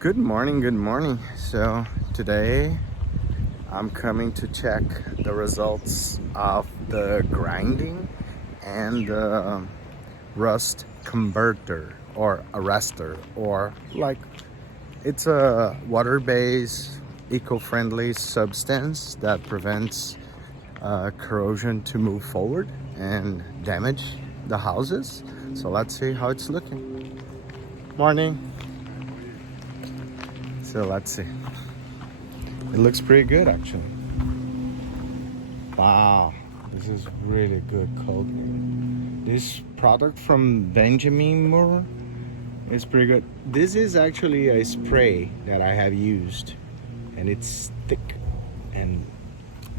Good morning, good morning. So today I'm coming to check the results of the grinding and the rust converter or arrestor, or like it's a water-based eco-friendly substance that prevents corrosion to move forward and damage the houses. So let's see how it's looking. Morning. So let's see. It looks pretty good actually. Wow, this is really good coating. This product from Benjamin Moore is pretty good. This is actually a spray that I have used, and it's thick and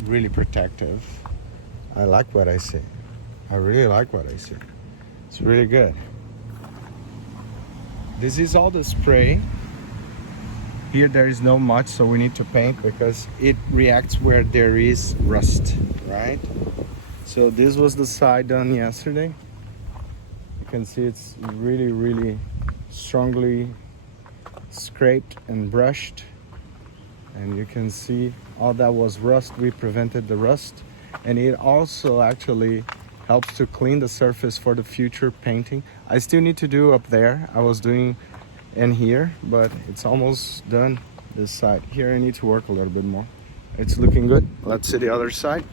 really protective. I like what I see. I really like what I see. It's really good. This is all the spray. Here there is no much, so we need to paint because it reacts where there is rust, right? So this was the side done yesterday. You can see it's really strongly scraped and brushed. And you can see all that was rust. We prevented the rust. And it also actually helps to clean the surface for the future painting. I still need to do up there. I was doing in here, but it's almost done this side. Here I need to work a little bit more. It's looking good. Let's see the other side.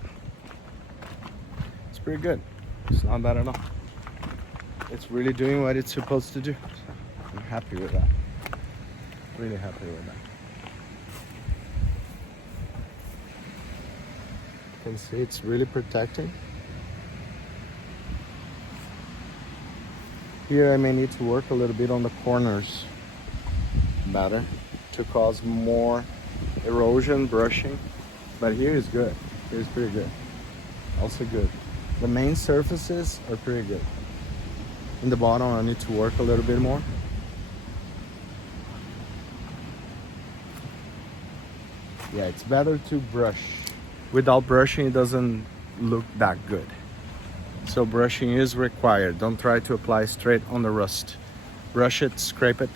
It's pretty good. It's not bad at all. It's really doing what it's supposed to do. So I'm happy with that. Really happy with that. You can see it's really protecting. Here I may need to work a little bit on the corners better to cause more erosion, brushing. But here is good. Here's pretty good. Also good. The main surfaces are pretty good. In the bottom I need to work a little bit more. Yeah, it's better to brush. Without brushing it doesn't look that good. So brushing is required. Don't try to apply straight on the rust. Brush it, scrape it,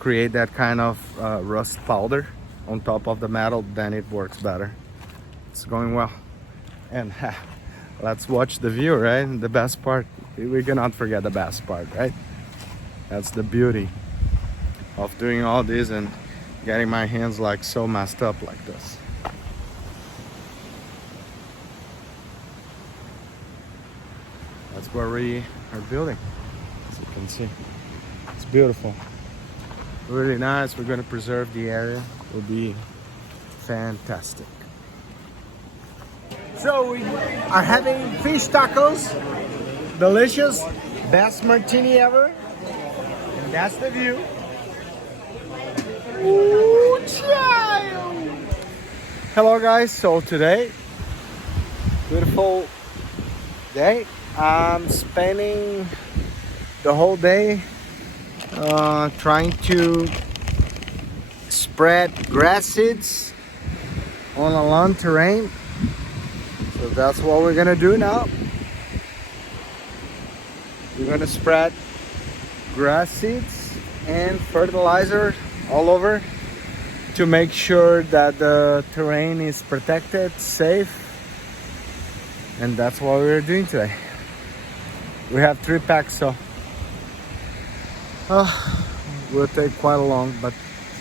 create that kind of rust powder on top of the metal, then it works better. It's going well. And let's watch the view, right? The best part, we cannot forget the best part, right? That's the beauty of doing all this and getting my hands like so messed up like this. That's where we are building, as you can see. It's beautiful. Really nice. We're going to preserve the area. It will be fantastic. So we are having fish tacos. Delicious. Best martini ever. And that's the view. Ooh, child. Hello guys. So today, beautiful day. I'm spending the whole day trying to spread grass seeds on a lawn terrain. So that's what we're gonna do now. We're gonna spread grass seeds and fertilizer all over to make sure that the terrain is protected, safe. And that's what we're doing today. We have 3 packs, so will take quite a long, but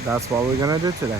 that's what we're gonna do today.